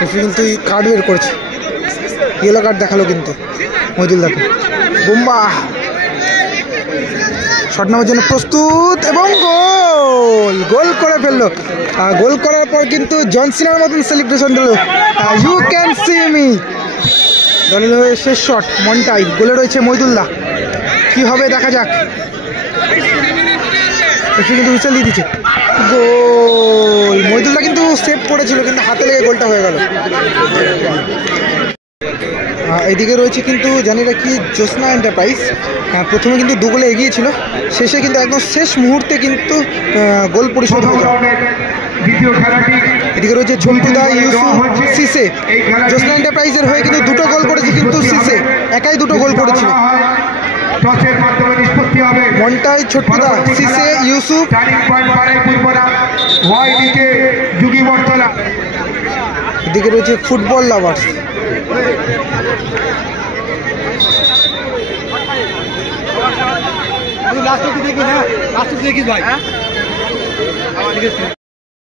কিন্তু কার্ড বের করছে, ইয়েলো কার্ড দেখালো কিন্তু মইদুল্লাহকে। বুম্বা শট নেওয়ার জন্য প্রস্তুত এবং গোল, গোল করে ফেললো। গোল করার পর কিন্তু জন সিনার মতন সেলিব্রেশন দিল, ইউ ক্যান সি মি। দলের হয়ে শেষ শট মন্টাই, গোলে রয়েছে মইদুল্লাহ, কি হবে দেখা যাক। কিন্তু হুইসেল দিয়ে দিচ্ছে, গোল। মইদুল্লাহ কিন্তু সেভ করেছিল কিন্তু হাতে লেগে গোলটা হয়ে গেল। এদিকে রয়েছে কিন্তু জানি রাখি জ্যোৎস্না এন্টারপ্রাইজ, প্রথমে কিন্তু 2 গোলে এগিয়েছিল, শেষে কিন্তু একদম শেষ মুহূর্তে কিন্তু গোল পরিশোধ হয়ে গেল। এদিকে রয়েছে ঝন্টুদা, ইউসুফ, সিসে। জ্যোৎস্না এন্টারপ্রাইজের হয়ে কিন্তু 2টো গোল করেছে, কিন্তু সিসে একাই 2টো গোল করেছিল। মন্টাই, ছোট্টুদা, সিসে, ইউসুফ। এদিকে রয়েছে ফুটবল লাভার্স।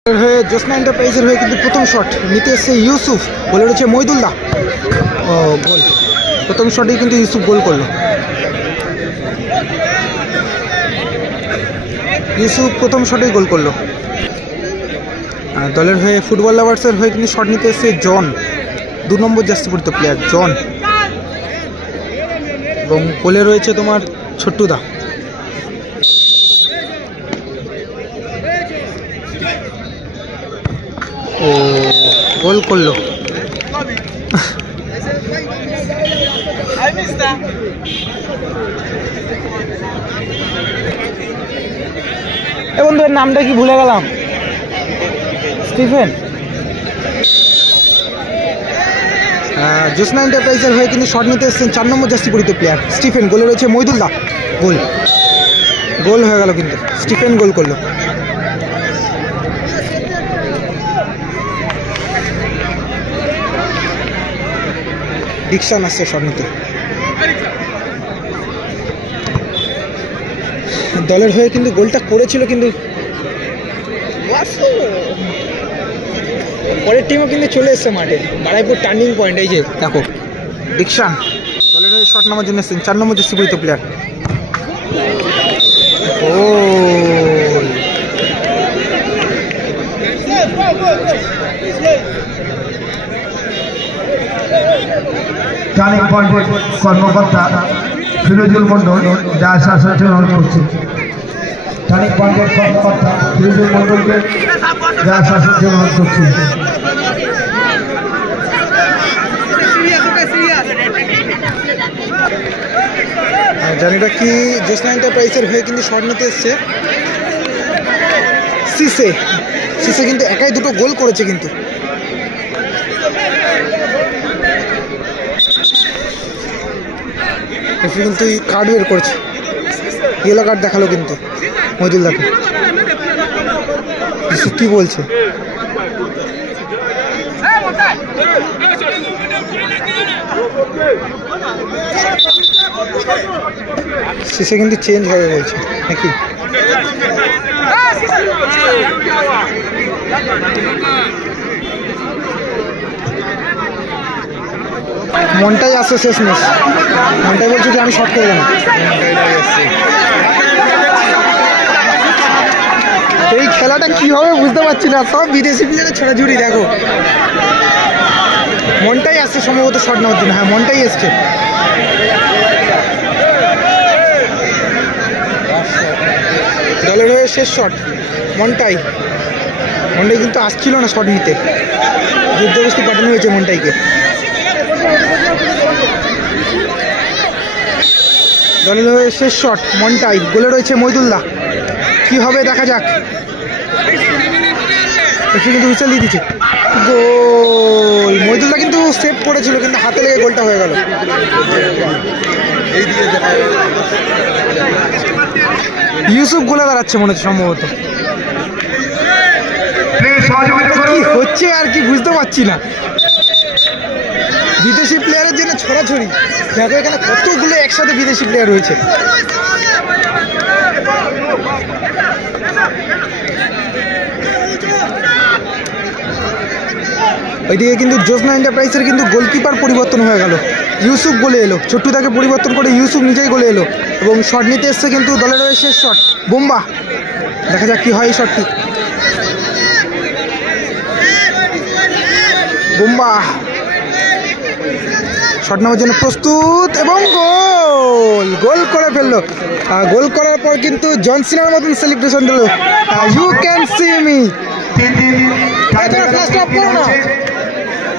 হয়ে জ্যোৎস্না এন্টারপ্রাইজের হয়ে কিন্তু প্রথম শট নিতে এসছে ইউসুফ, বলে রয়েছে মইদুল্লাহ। ও গোল, প্রথম শটেই কিন্তু ইউসুফ গোল করলো। ইউসুফ প্রথম শটেই গোল করলো। দলের হয়ে ফুটবল লাভার্সের হয়ে কিন্তু শট নিতে এসছে জন, 2 নম্বর জার্সি পরিত প্লেয়ার জন, এবং গোলে রয়েছে তোমার ছোট্টুদা। ও গোল করলো। এ বন্ধু, এর নামটা কি ভুলে গেলাম, স্টিফেন। জ্যোৎস্না এন্টারপ্রাইজের হয়ে কিন্তু শট নিতে এসেছেন 4 নম্বর জার্সি পরিত প্লেয়ার স্টিফেন, গোলে রয়েছে মইদুল্লাহ। গোল, গোল হয়ে গেল কিন্তু স্টিফেন গোল করলো। ডিকশন আসছে শট নিতে। দলের হয়ে কিন্তু গোলটা করেছিল, কিন্তু পরের টিমও কিন্তু চলে এসছে মাঠে, বারাইপুর টার্নিং পয়েন্ট। এই যে দেখো ডিকশন দলের হয়ে শট নামার জন্য এসেছেন 4 নম্বর জার্সি পরিত প্লেয়ার। টার্নিং পয়েন্টের কর্মকর্তা ফিরোজুল মন্ডল যা শাসনকে অনুরোধ করছে। টার্নিং পয়েন্টের কর্মকর্তা ফিরোজুল মন্ডলকে যা শাসনকে অনুরোধ করছে। জানি রাখি জ্যোৎস্না এন্টারপ্রাইজের হয়ে কিন্তু শট নিতে এসছে সিসে। সিসে কিন্তু একাই 2টো গোল করেছে, কিন্তু কিন্তু কার্ড বের করছে, ইয়েলো কার্ড দেখালো কিন্তু মইদুল্লাহকে। কি বলছে, সিসে কিন্তু চেঞ্জ হবে বলছে নাকি। মনটাই আসছে শেষ ম্যাচ, মনটাই বলছে যে আমি শট করে দেবো। এই খেলাটা কি হবে বুঝতে পারছি না, সব বিদেশি প্লেয়ারের ছোড়াছুড়ি। দেখো মনটাই আসছে সম্ভবত শট নেওয়ার জন্য। হ্যাঁ, মনটাই এসছে। দলের হয়ে শেষ শট মন্টাই, মন্টাই কিন্তু আসছিল না শট নিতে, যুদ্ধবস্তি পাঠানো হয়েছে মন্টাইকে। দলের হয়ে শেষ শট মন্টাই, গোলে রয়েছে মইদুল্লাহ, কি হবে দেখা যাক। কিন্তু হুইসেল দিয়ে দিচ্ছে, গোল। মইদুল্লাহ কিন্তু সেভ করেছিল কিন্তু হাতে লেগে গোলটা হয়ে গেল। ইউসুফ গোলে দাঁড়াচ্ছে মনে হচ্ছে সম্ভবত। কি হচ্ছে আর কি বুঝতে পারছি না, বিদেশি প্লেয়ারের জন্য ছড়াছড়ি। দেখো এখানে কতগুলো একসাথে বিদেশি প্লেয়ার রয়েছে। ওইদিকে কিন্তু জ্যোৎস্না এন্টারপ্রাইজের কিন্তু গোলকিপার পরিবর্তন হয়ে গেল, ইউসুফ গোলে এলো, ছোট্টু তাকে পরিবর্তন করে ইউসুফ নিজেই গোলে এলো এবং শট নিতে এসছে কিন্তু দলের হয়ে শেষ শট বোম্বা। দেখা যাক কি হয় এই শটটি। বোম্বা শট নেওয়ার জন্য প্রস্তুত এবং গোল, গোল করে ফেললো। গোল করার পর কিন্তু জন সিনার মতন সেলিব্রেশন দিল। You can see me. Flash off করো না,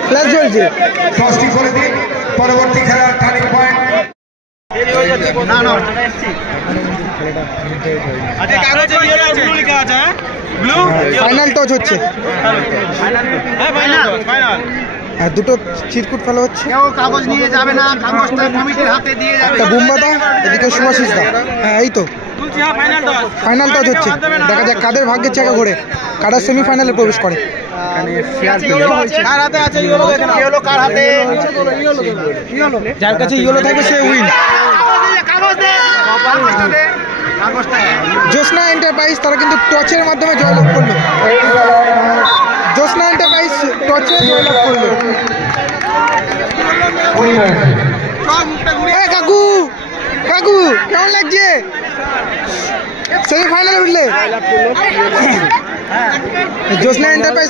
ফ্ল্যাশ জ্বলছে। পরবর্তী খেলার টার্নিং পয়েন্ট ফাইনাল টচ হচ্ছে, দুটো চিরকুট ফেলা হচ্ছে। কাগজ নিয়ে যাবে না, কাগজটা কমিটির হাতে দিয়ে যাবে। একটা বুম্বাদা, এদিকে সুভাষিস দা। হ্যাঁ এই তো ফাইনাল টচ হচ্ছে, দেখা যাক কাদের ভাগ্যের চাকা ঘোরে, কারা সেমিফাইনালে প্রবেশ করে। যার কাছে ইয়েলো থাকবে সে উইন। জ্যোৎস্না এন্টারপ্রাইজ তারা কিন্তু টচের মাধ্যমে জয়লাভ করলো, জ্যোৎস্না এন্টারপ্রাইজ টচে জয়লাভ করলো। কাকু কাকু কেমন লাগছে, সেমিফাইনালে উঠলে? জ্যোৎস্না এন্টারপ্রাইজ